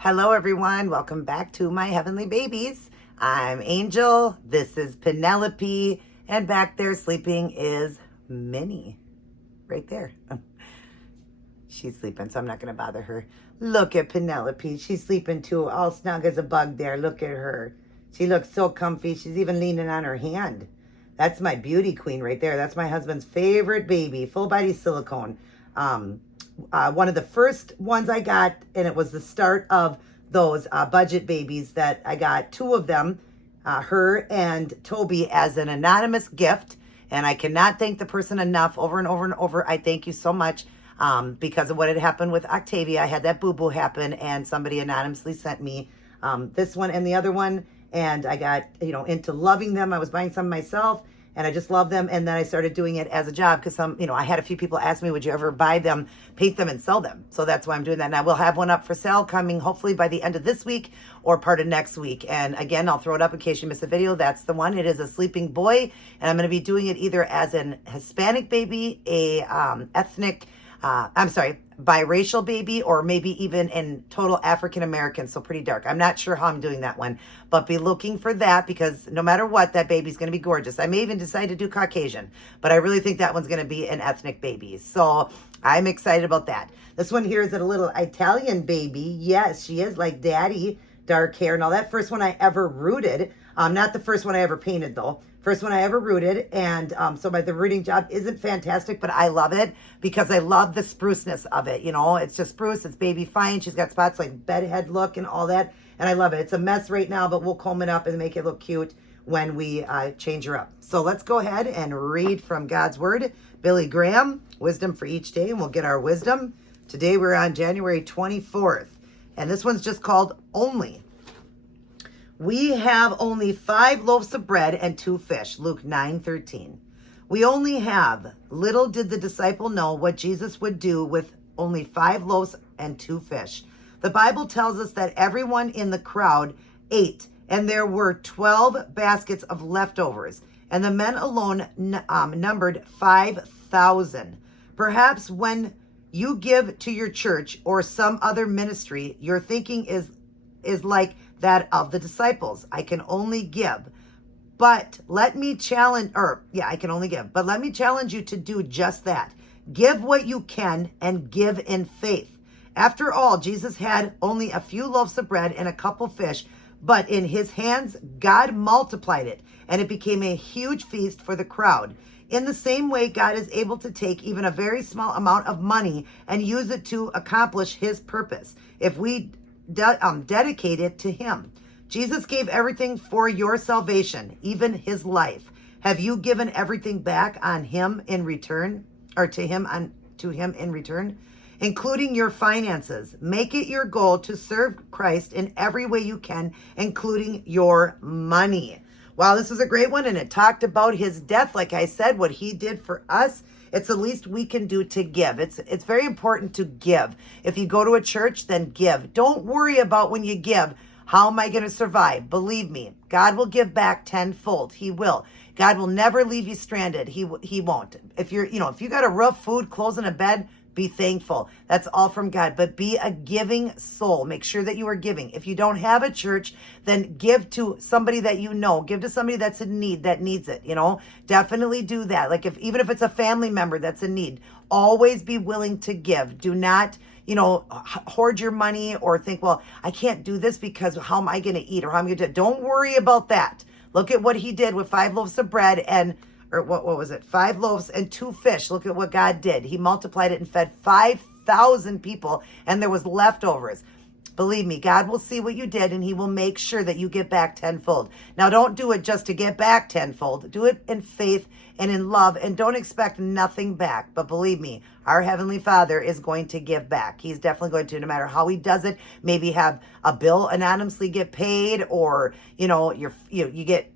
Hello, everyone. Welcome back to my heavenly babies. I'm Angel. This is Penelope. And back there sleeping is Minnie. Right there. She's sleeping, so I'm not going to bother her. Look at Penelope. She's sleeping too, all snug as a bug there. Look at her. She looks so comfy. She's even leaning on her hand. That's my beauty queen right there. That's my husband's favorite baby, full body silicone. One of the first ones I got, and it was the start of those budget babies that I got, two of them, her and Toby, as an anonymous gift. And I cannot thank the person enough, over and over and over. I thank you so much because of what had happened with Octavia. I had that boo-boo happen, and somebody anonymously sent me this one and the other one. And I got, into loving them. I was buying some myself, and I just love them. And then I started doing it as a job because I had a few people ask me, would you ever buy them, paint them, and sell them? So that's why I'm doing that. And I will have one up for sale coming hopefully by the end of this week or part of next week. And again, I'll throw it up in case you missed a video. That's the one. It is a sleeping boy. And I'm going to be doing it either as an Hispanic baby, biracial baby, or maybe even in total African American, so pretty dark. I'm not sure how I'm doing that one, but be looking for that because no matter what, that baby's going to be gorgeous. I may even decide to do Caucasian, but I really think that one's going to be an ethnic baby. So I'm excited about that. This one here is a little Italian baby. Yes, she is like daddy, dark hair. Now that first one I ever rooted, not the first one I ever painted though. First one I ever rooted, and so the rooting job isn't fantastic, but I love it because I love the spruceness of it. It's just spruce. It's baby fine. She's got spots like bedhead look and all that, and I love it. It's a mess right now, but we'll comb it up and make it look cute when we change her up. So let's go ahead and read from God's Word. Billy Graham, Wisdom for Each Day, and we'll get our wisdom. Today we're on January 24th, and this one's just called Only. We have only 5 loaves of bread and 2 fish, Luke 9:13. We only have. Little did the disciple know what Jesus would do with only 5 loaves and 2 fish. The Bible tells us that everyone in the crowd ate, and there were 12 baskets of leftovers, and the men alone numbered 5,000. Perhaps when you give to your church or some other ministry, your thinking is like that of the disciples. I can only give. But let me challenge, I can only give. But let me challenge you to do just that. Give what you can and give in faith. After all, Jesus had only a few loaves of bread and a couple fish, but in his hands, God multiplied it, and it became a huge feast for the crowd. In the same way, God is able to take even a very small amount of money and use it to accomplish his purpose if we dedicate it to him. Jesus gave everything for your salvation, even his life. Have you given everything back on him in return, or to him in return, including your finances? Make it your goal to serve Christ in every way you can, including your money. Wow, this was a great one, and it talked about his death. Like I said, what he did for us. It's the least we can do to give. It's very important to give. If you go to a church, then give. Don't worry about when you give, how am I going to survive? Believe me, God will give back tenfold. He will. God will never leave you stranded. He won't. If you got a roof, food, clothes, and a bed, be thankful. That's all from God. But be a giving soul. Make sure that you are giving. If you don't have a church, then give to somebody that you know. Give to somebody that's in need, that needs it. Definitely do that. Like even if it's a family member that's in need, always be willing to give. Do not, hoard your money or think, well, I can't do this because how am I going to eat or how am I going to do it? Don't worry about that. Look at what he did with 5 loaves of bread what was it? 5 loaves and 2 fish. Look at what God did. He multiplied it and fed 5,000 people, and there was leftovers. Believe me, God will see what you did, and he will make sure that you get back tenfold. Now, don't do it just to get back tenfold. Do it in faith and in love, and don't expect nothing back. But believe me, our Heavenly Father is going to give back. He's definitely going to, no matter how he does it, maybe have a bill anonymously get paid, or, you get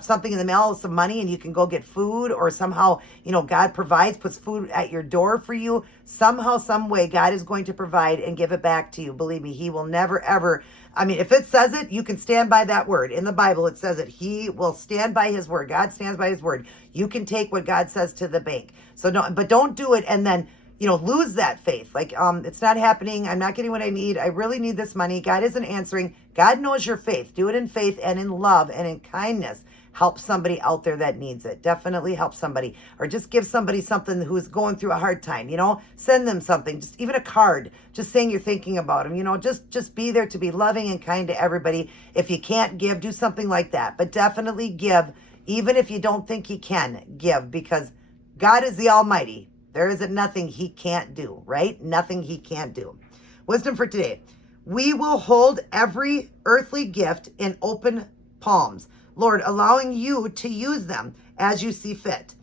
something in the mail, some money, and you can go get food, or somehow, God provides, puts food at your door for you. Somehow, some way, God is going to provide and give it back to you. Believe me, he will never, ever. If it says it, you can stand by that word. In the Bible, it says it. He will stand by his word. God stands by his word. You can take what God says to the bank. So don't do it and then, lose that faith. Like, it's not happening. I'm not getting what I need. I really need this money. God isn't answering. God knows your faith. Do it in faith and in love and in kindness. Help somebody out there that needs it. Definitely help somebody. Or just give somebody something who's going through a hard time, send them something, just even a card, just saying you're thinking about them, just be there to be loving and kind to everybody. If you can't give, do something like that. But definitely give, even if you don't think you can give, because God is the Almighty. There isn't nothing he can't do, right? Nothing he can't do. Wisdom for today. We will hold every earthly gift in open palms, Lord, allowing you to use them as you see fit.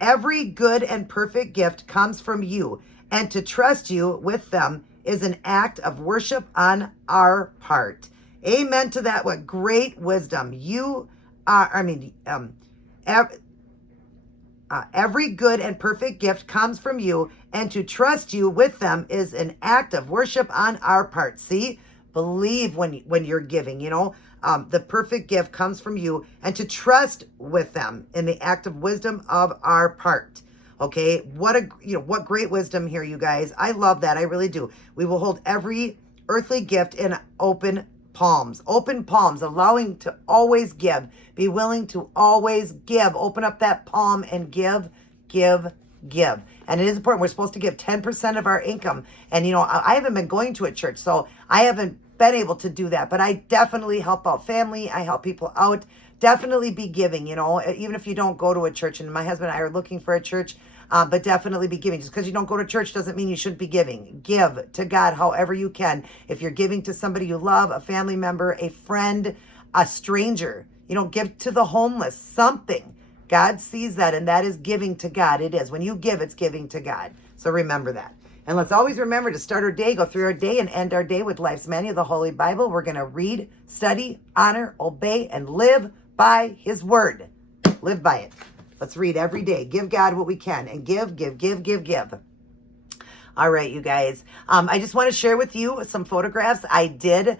Every good and perfect gift comes from you, and to trust you with them is an act of worship on our part. Amen to that. What great wisdom. Every good and perfect gift comes from you, and to trust you with them is an act of worship on our part. See, believe when you're giving, the perfect gift comes from you, and to trust with them in the act of wisdom of our part. Okay, what great wisdom here, you guys. I love that. I really do. We will hold every earthly gift in open palms, allowing to always give, be willing to always give, open up that palm and give. And it is important. We're supposed to give 10% of our income. And, I haven't been going to a church, so I haven't been able to do that, but I definitely help out family. I help people out. Definitely be giving, even if you don't go to a church. And my husband and I are looking for a church, but definitely be giving. Just because you don't go to church doesn't mean you shouldn't be giving. Give to God however you can. If you're giving to somebody you love, a family member, a friend, a stranger, give to the homeless, something. God sees that, and that is giving to God. It is. When you give, it's giving to God. So remember that. And let's always remember to start our day, go through our day, and end our day with life's manual, the Holy Bible. We're going to read, study, honor, obey, and live by his word. Live by it. Let's read every day. Give God what we can, and give. All right, you guys. I just want to share with you some photographs. I did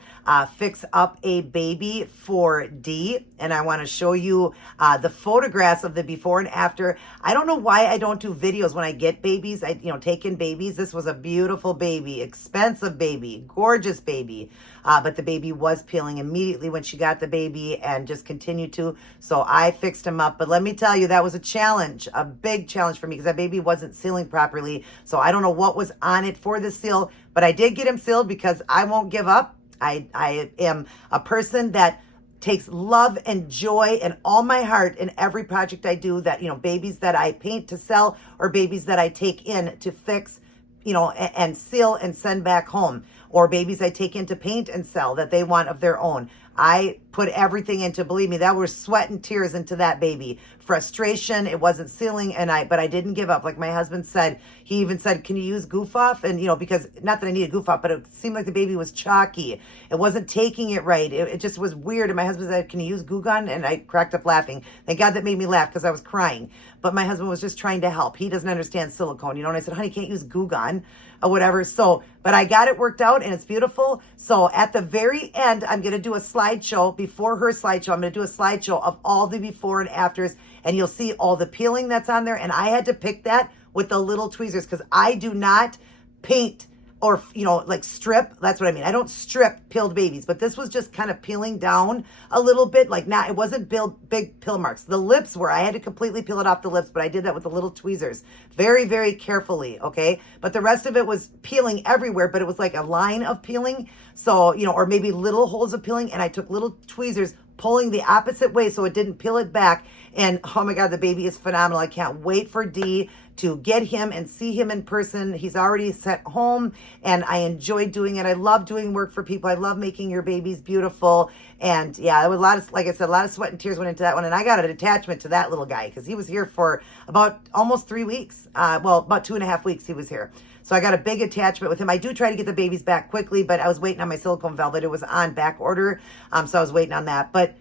fix up a baby for D, and I want to show you the photographs of the before and after. I don't know why I don't do videos when I get babies. Take in babies. This was a beautiful baby, expensive baby, gorgeous baby. But the baby was peeling immediately when she got the baby and just continued to. So I fixed him up. But let me tell you, that was a challenge, a big challenge for me, because that baby wasn't sealing properly. So I don't know what was on it for the seal, but I did get him sealed because I won't give up. I am a person that takes love and joy in all my heart in every project I do, that, babies that I paint to sell or babies that I take in to fix, and seal and send back home, or babies I take in to paint and sell that they want of their own. I put everything into, believe me, that was sweat and tears into that baby. Frustration, it wasn't sealing, but I didn't give up. Like my husband said, he even said, can you use goof off? And, because not that I needed goof off, but it seemed like the baby was chalky. It wasn't taking it right. It just was weird. And my husband said, can you use Goo Gone? And I cracked up laughing. Thank God that made me laugh because I was crying. But my husband was just trying to help. He doesn't understand silicone, and I said, honey, can't use Goo Gone or whatever. So, but I got it worked out and it's beautiful. So at the very end, I'm going to do a slideshow before her slideshow. I'm going to do a slideshow of all the before and afters, and you'll see all the peeling that's on there. And I had to pick that with the little tweezers because I do not paint or, like strip. That's what I mean. I don't strip peeled babies, but this was just kind of peeling down a little bit. Like it wasn't big peel marks. The lips were, I had to completely peel it off the lips, but I did that with the little tweezers very, very carefully. Okay. But the rest of it was peeling everywhere, but it was like a line of peeling. So, or maybe little holes of peeling. And I took little tweezers pulling the opposite way so it didn't peel it back. And oh my God, the baby is phenomenal. I can't wait for D to get him and see him in person. He's already sent home and I enjoy doing it. I love doing work for people. I love making your babies beautiful. And yeah, there was a lot of, like I said, a lot of sweat and tears went into that one. And I got an attachment to that little guy because he was here for about almost 3 weeks. About 2.5 weeks he was here. So I got a big attachment with him. I do try to get the babies back quickly, but I was waiting on my silicone velvet. It was on back order. So I was waiting on that. But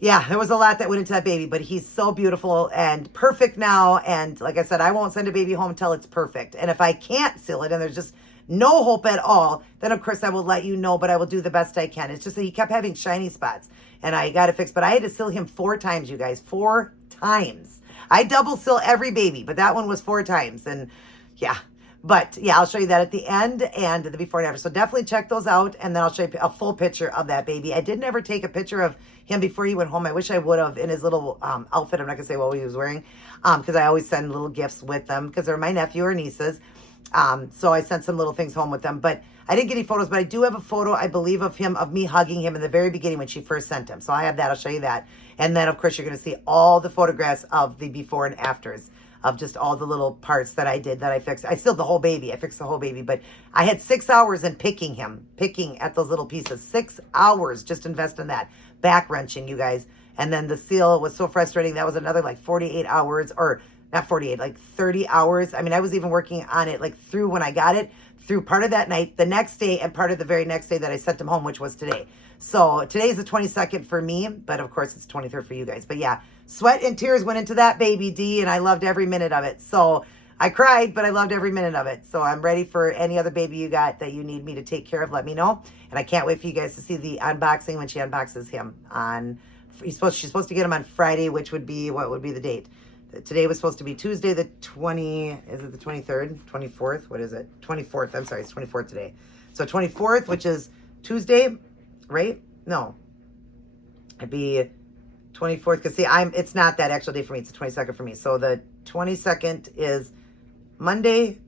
yeah, there was a lot that went into that baby, but he's so beautiful and perfect now. And like I said, I won't send a baby home until it's perfect. And if I can't seal it and there's just no hope at all, then of course I will let you know, but I will do the best I can. It's just that he kept having shiny spots and I got it fixed, but I had to seal him 4 times, you guys, 4 times. I double seal every baby, but that one was 4 times. And yeah, But yeah, I'll show you that at the end and the before and after. So definitely check those out. And then I'll show you a full picture of that baby. I did never take a picture of him before he went home. I wish I would have, in his little outfit. I'm not going to say what he was wearing because I always send little gifts with them because they're my nephew or nieces. So I sent some little things home with them. But I didn't get any photos, but I do have a photo, I believe, of me hugging him in the very beginning when she first sent him. So I have that. I'll show you that. And then, of course, you're going to see all the photographs of the before and afters of just all the little parts that I did that I fixed. I still the whole baby. I fixed the whole baby, but I had 6 hours in picking at those little pieces. 6 hours just invest in that. Back wrenching, you guys. And then the seal was so frustrating. That was another like 48 hours, or not 48, like 30 hours. I mean, I was even working on it like through when I got it, through part of that night, the next day, and part of the very next day that I sent him home, which was today. So today is the 22nd for me, but of course it's 23rd for you guys. But yeah, sweat and tears went into that baby, D, and I loved every minute of it. So I cried, but I loved every minute of it. So I'm ready for any other baby you got that you need me to take care of. Let me know. And I can't wait for you guys to see the unboxing when she unboxes him on, she's supposed to get him on Friday, which would be, what would be the date? Today was supposed to be Tuesday, the 20, is it the 23rd, 24th? What is it? 24th. I'm sorry, it's 24th today. So 24th, which is Tuesday, right? No, it'd be 24th. Cause see, it's not that actual day for me. It's the 22nd for me. So the 22nd is Monday,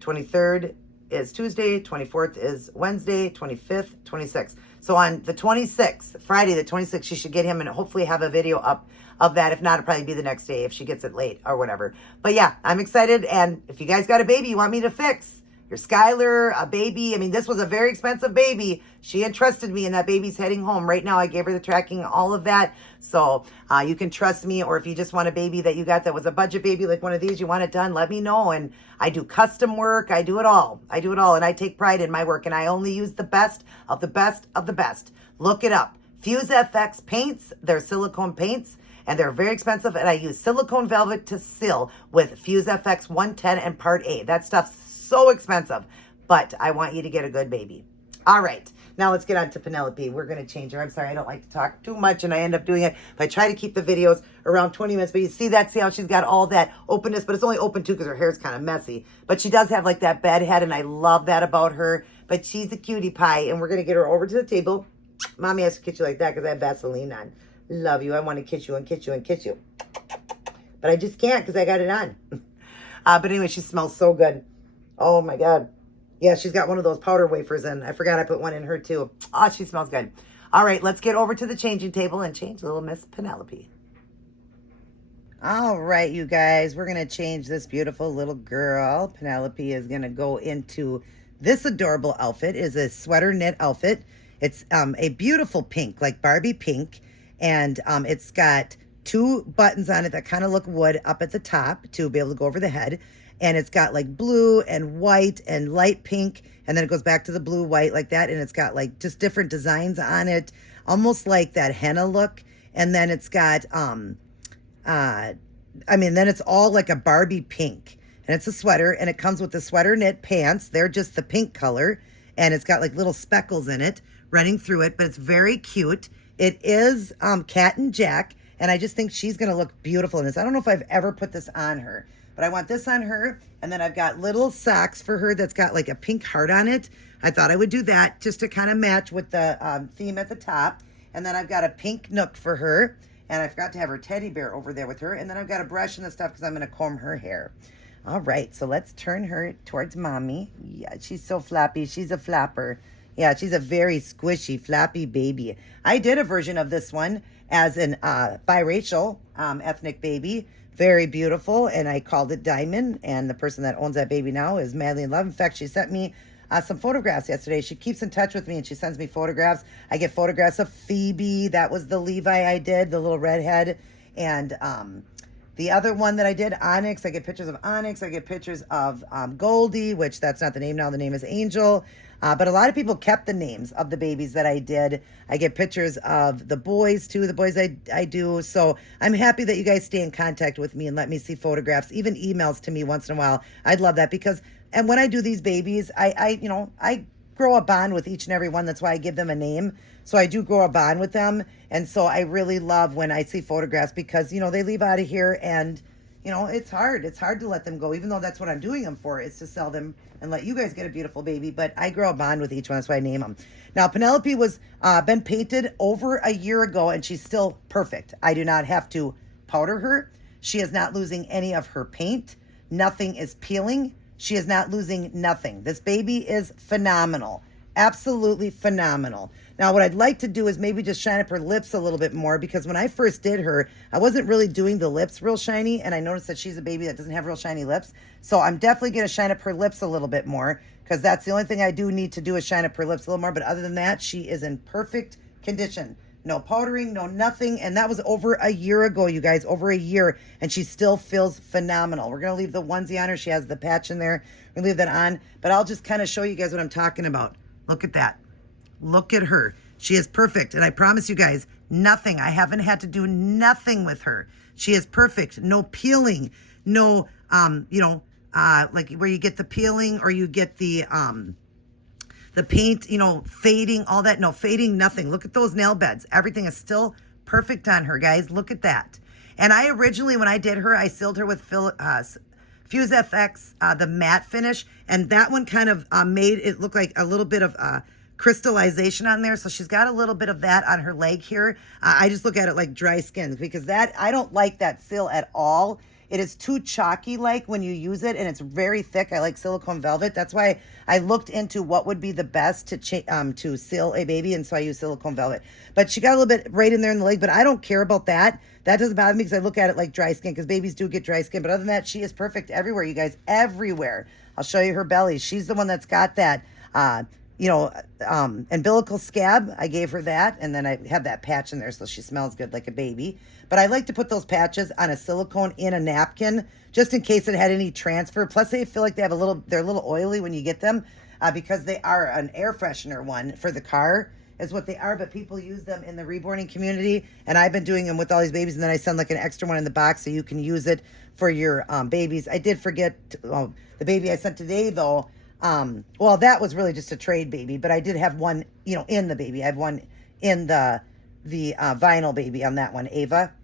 23rd is Tuesday, 24th is Wednesday, 25th, 26th. So on the 26th, Friday, the 26th, she should get him and hopefully have a video up of that. If not, it'll probably be the next day if she gets it late or whatever. But yeah, I'm excited. And if you guys got a baby you want me to fix, your Skylar, a baby. I mean, this was a very expensive baby. She entrusted me and that baby's heading home. Right now, I gave her the tracking, all of that. So you can trust me. Or if you just want a baby that you got that was a budget baby, like one of these, you want it done, let me know. And I do custom work. I do it all. I do it all. And I take pride in my work. And I only use the best of the best of the best. Look it up. Fuse FX paints. They're silicone paints. And they're very expensive. And I use silicone velvet to seal with Fuse FX 110 and Part A. That stuff's so expensive, but I want you to get a good baby. All right, now let's get on to Penelope. We're going to change her. I'm sorry, I don't like to talk too much, and I end up doing it. But I try to keep the videos around 20 minutes. But you see that? See how she's got all that openness? But it's only open too because her hair's kind of messy. But she does have like that bed head, and I love that about her. But she's a cutie pie, and we're going to get her over to the table. Mommy has to kiss you like that because I have Vaseline on. Love you. I want to kiss you and kiss you and kiss you. But I just can't because I got it on. But anyway, she smells so good. Oh my God. Yeah, she's got one of those powder wafers in. I forgot I put one in her too. Oh, she smells good. All right, let's get over to the changing table and change little Miss Penelope. All right, you guys, we're going to change this beautiful little girl. Penelope is going to go into this adorable outfit. It is a sweater knit outfit. It's a beautiful pink, like Barbie pink. And it's got 2 buttons on it that kind of look wood up at the top to be able to go over the head. And it's got like blue and white and light pink. And then it goes back to the blue, white like that. And it's got like just different designs on it. Almost like that henna look. And then it's got, then it's all like a Barbie pink. And it's a sweater. And it comes with the sweater knit pants. They're just the pink color. And it's got like little speckles in it running through it. But it's very cute. It is Cat and Jack. And I just think she's going to look beautiful in this. I don't know if I've ever put this on her. But I want this on her, and then I've got little socks for her that's got like a pink heart on it. I thought I would do that just to kind of match with the theme at the top. And then I've got a pink nook for her, and I forgot to have her teddy bear over there with her. And then I've got a brush and the stuff because I'm going to comb her hair. All right, so let's turn her towards Mommy. Yeah, she's so flappy. She's a flapper. Yeah, she's a very squishy, flappy baby. I did a version of this one as an biracial ethnic baby. Very beautiful, and I called it Diamond, and the person that owns that baby now is madly in love. In fact, she sent me some photographs yesterday. She keeps in touch with me, and she sends me photographs. I get photographs of Phoebe. That was the Levi I did, the little redhead. And the other one that I did, Onyx, I get pictures of Onyx. I get pictures of Goldie, which that's not the name now. The name is Angel. But a lot of people kept the names of the babies that I did. I get pictures of the boys, too, the boys I do. So I'm happy that you guys stay in contact with me and let me see photographs, even emails to me once in a while. I'd love that because, and when I do these babies, I grow a bond with each and every one. That's why I give them a name. So I do grow a bond with them. And so I really love when I see photographs because, they leave out of here and you know, it's hard. It's hard to let them go, even though that's what I'm doing them for, is to sell them and let you guys get a beautiful baby. But I grow a bond with each one. That's why I name them. Now, Penelope was been painted over a year ago, and she's still perfect. I do not have to powder her. She is not losing any of her paint. Nothing is peeling. She is not losing nothing. This baby is phenomenal. Absolutely phenomenal. Now, what I'd like to do is maybe just shine up her lips a little bit more, because when I first did her, I wasn't really doing the lips real shiny, and I noticed that she's a baby that doesn't have real shiny lips. So I'm definitely going to shine up her lips a little bit more, because that's the only thing I do need to do is shine up her lips a little more. But other than that, she is in perfect condition. No powdering, no nothing. And that was over a year ago, you guys, over a year. And she still feels phenomenal. We're going to leave the onesie on her. She has the patch in there. We're going to leave that on. But I'll just kind of show you guys what I'm talking about. Look at that. Look at her. She is perfect. And I promise you guys, nothing. I haven't had to do nothing with her. She is perfect. No peeling. No, like where you get the peeling or you get the paint, fading, all that. No, fading, nothing. Look at those nail beds. Everything is still perfect on her, guys. Look at that. And I originally, when I did her, I sealed her with Fuse FX, the matte finish. And that one kind of made it look like a little bit of crystallization on there. So she's got a little bit of that on her leg here. I just look at it like dry skin, because I don't like that seal at all. It is too chalky-like when you use it, and it's very thick. I like silicone velvet. That's why I looked into what would be the best to seal a baby, and so I use silicone velvet. But she got a little bit right in there in the leg, but I don't care about that. That doesn't bother me because I look at it like dry skin, because babies do get dry skin. But other than that, she is perfect everywhere, you guys, everywhere. I'll show you her belly. She's the one that's got that, umbilical scab. I gave her that, and then I have that patch in there, so she smells good like a baby. But I like to put those patches on a silicone in a napkin, just in case it had any transfer. Plus, they feel like they're a little oily when you get them, because they are an air freshener one for the car is what they are. But people use them in the reborning community, and I've been doing them with all these babies, and then I send like an extra one in the box so you can use it for your babies. I did forget the baby I sent today, though. Well, that was really just a trade baby, but I did have one, in the baby. I have one in the vinyl baby on that one, Ava.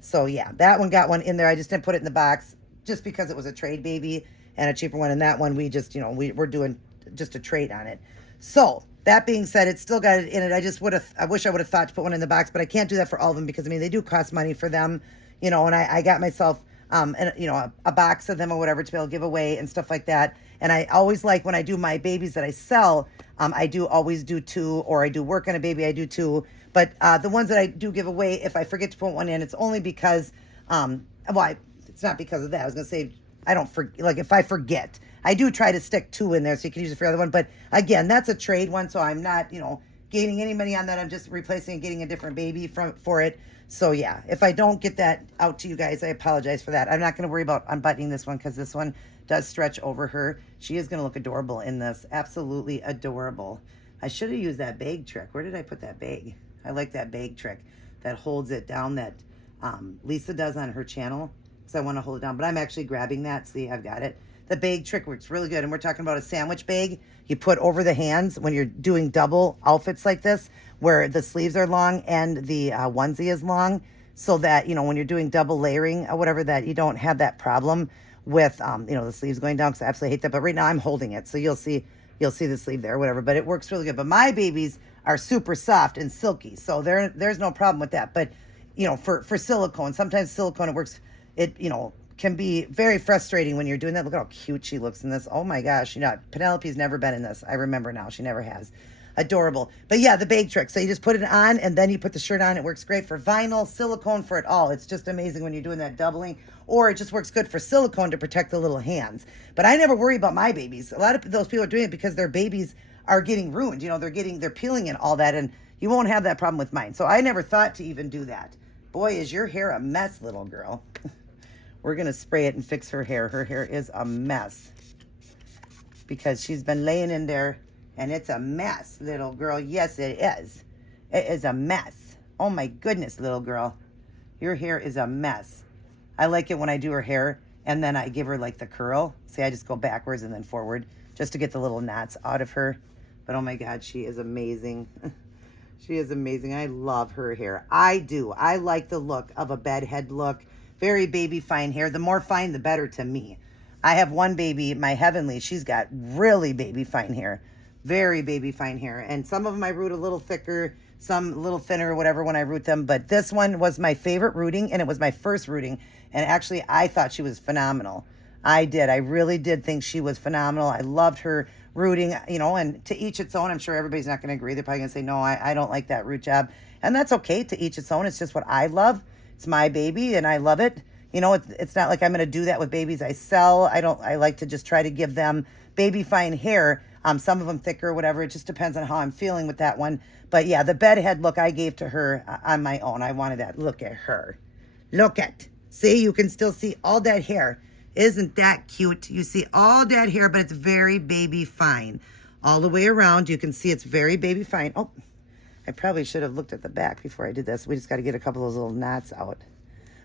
So yeah, that one got one in there. I just didn't put it in the box just because it was a trade baby and a cheaper one. And that one, we just, we're doing just a trade on it. So that being said, it's still got it in it. I wish I would have thought to put one in the box, but I can't do that for all of them because they do cost money for them, and I got myself, a box of them or whatever to be able to give away and stuff like that. And I always like when I do my babies that I sell, I do always do 2, or I do work on a baby, I do 2. But the ones that I do give away, if I forget to put one in, it's only because, it's not because of that. I was going to say, I don't forget, like if I forget, I do try to stick 2 in there so you can use it for the other one. But again, that's a trade one, so I'm not, gaining any money on that. I'm just replacing and getting a different baby for it. So yeah, if I don't get that out to you guys, I apologize for that. I'm not going to worry about unbuttoning this one because this one does stretch over her. She is going to look adorable in this. Absolutely adorable. I should have used that bag trick. Where did I put that bag? I like that bag trick that holds it down that Lisa does on her channel, because I want to hold it down. But I'm actually grabbing that. See, I've got it. The bag trick works really good. And we're talking about a sandwich bag you put over the hands when you're doing double outfits like this, where the sleeves are long and the onesie is long, so that, when you're doing double layering or whatever, that you don't have that problem with, the sleeves going down, because I absolutely hate that. But right now I'm holding it, so you'll see the sleeve there or whatever, but it works really good. But my babies are super soft and silky, so there's no problem with that. But, for silicone, sometimes silicone, it can be very frustrating when you're doing that. Look at how cute she looks in this. Oh my gosh, Penelope's never been in this. I remember now, she never has. Adorable. But yeah, the bag trick. So you just put it on and then you put the shirt on. It works great for vinyl, silicone, for it all. It's just amazing when you're doing that doubling. Or it just works good for silicone to protect the little hands. But I never worry about my babies. A lot of those people are doing it because their babies are getting ruined. They're peeling and all that, and you won't have that problem with mine. So I never thought to even do that. Boy, is your hair a mess, little girl. We're going to spray it and fix her hair. Her hair is a mess because she's been laying in there, and it's a mess, little girl. Yes, it is. It is a mess. Oh, my goodness, little girl. Your hair is a mess. I like it when I do her hair, and then I give her, like, the curl. See, I just go backwards and then forward just to get the little knots out of her. But, oh, my God, she is amazing. She is amazing. I love her hair. I do. I like the look of a bedhead look. Very baby fine hair. The more fine, the better to me. I have one baby, my Heavenly. She's got really baby fine hair. Very baby fine hair. And some of them I root a little thicker, some a little thinner or whatever when I root them. But this one was my favorite rooting, and it was my first rooting. And actually, I thought she was phenomenal. I did. I really did think she was phenomenal. I loved her rooting, you know, and to each its own. I'm sure everybody's not going to agree. They're probably going to say, no, I don't like that root job. And that's okay, to each its own. It's just what I love. It's my baby, and I love it. You know, it's not like I'm going to do that with babies I sell. I like to just try to give them baby fine hair. Some of them thicker or whatever. It just depends on how I'm feeling with that one. But yeah, the bedhead look I gave to her on my own. I wanted that. Look at her. Look at. See, you can still see all that hair. Isn't that cute? You see all that hair, but it's very baby fine. All the way around, you can see it's very baby fine. Oh, I probably should have looked at the back before I did this. We just got to get a couple of those little knots out.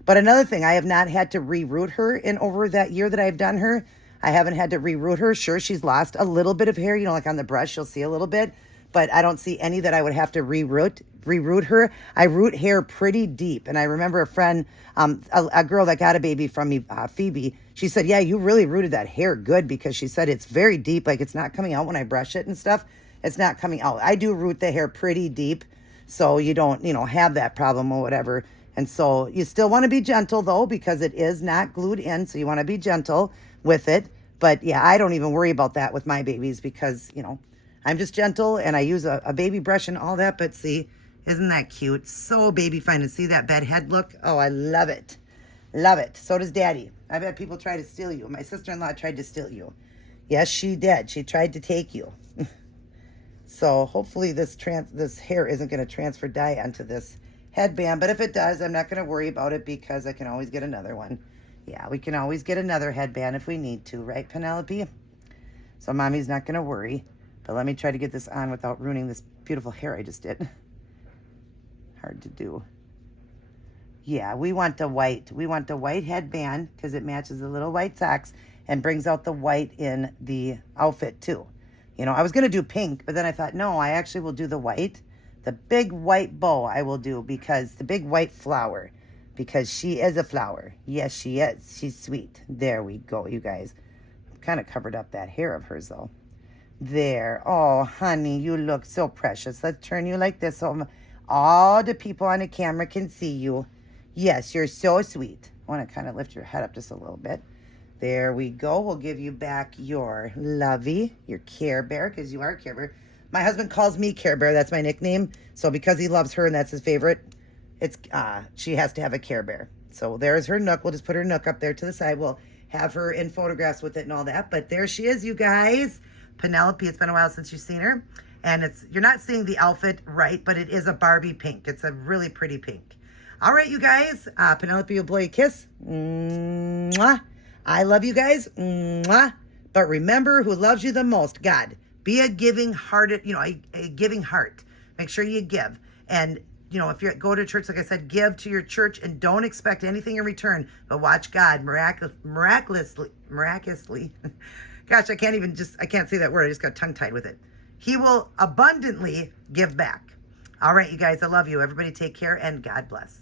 But another thing, I have not had to reroot her in over that year that I've done her. I haven't had to reroot her. Sure, she's lost a little bit of hair. You know, like on the brush, you'll see a little bit. But I don't see any that I would have to reroot her. I root hair pretty deep. And I remember a friend, a girl that got a baby from me, Phoebe, she said, yeah, you really rooted that hair good, because she said it's very deep. Like, it's not coming out when I brush it and stuff. It's not coming out. I do root the hair pretty deep, so you don't, you know, have that problem or whatever. And so you still want to be gentle, though, because it is not glued in. So you want to be gentle with it. But yeah, I don't even worry about that with my babies, because, you know, I'm just gentle, and I use a baby brush and all that. But see, isn't that cute? So baby fine. And see that bed head look? Oh, I love it. Love it. So does Daddy. I've had people try to steal you. My sister-in-law tried to steal you. Yes, she did. She tried to take you. So hopefully this hair isn't going to transfer dye onto this headband. But if it does, I'm not going to worry about it, because I can always get another one. Yeah, we can always get another headband if we need to, right, Penelope? So Mommy's not going to worry. But let me try to get this on without ruining this beautiful hair I just did. Hard to do. Yeah, we want the white. We want the white headband, because it matches the little white socks and brings out the white in the outfit too. You know, I was going to do pink, but then I thought, no, I actually will do the white. The big white bow I will do, because the big white flower, because she is a flower. Yes, she is. She's sweet. There we go, you guys. Kind of covered up that hair of hers, though. There. Oh, honey, you look so precious. Let's turn you like this so all the people on the camera can see you. Yes, you're so sweet. I want to kind of lift your head up just a little bit. There we go. We'll give you back your lovey, your Care Bear, because you are a Care Bear. My husband calls me Care Bear. That's my nickname. So because he loves her and that's his favorite, it's she has to have a Care Bear. So there's her Nook. We'll just put her Nook up there to the side. We'll have her in photographs with it and all that. But there she is, you guys. Penelope, it's been a while since you've seen her. And you're not seeing the outfit right, but it is a Barbie pink. It's a really pretty pink. All right, you guys. Penelope will blow you a kiss. Mwah. I love you guys. Mwah. But remember who loves you the most, God. Be a giving hearted, you know, a giving heart. Make sure you give. And, you know, if you go to church, like I said, give to your church and don't expect anything in return, but watch God miraculously. Gosh, I can't say that word. I just got tongue tied with it. He will abundantly give back. All right, you guys, I love you. Everybody take care and God bless.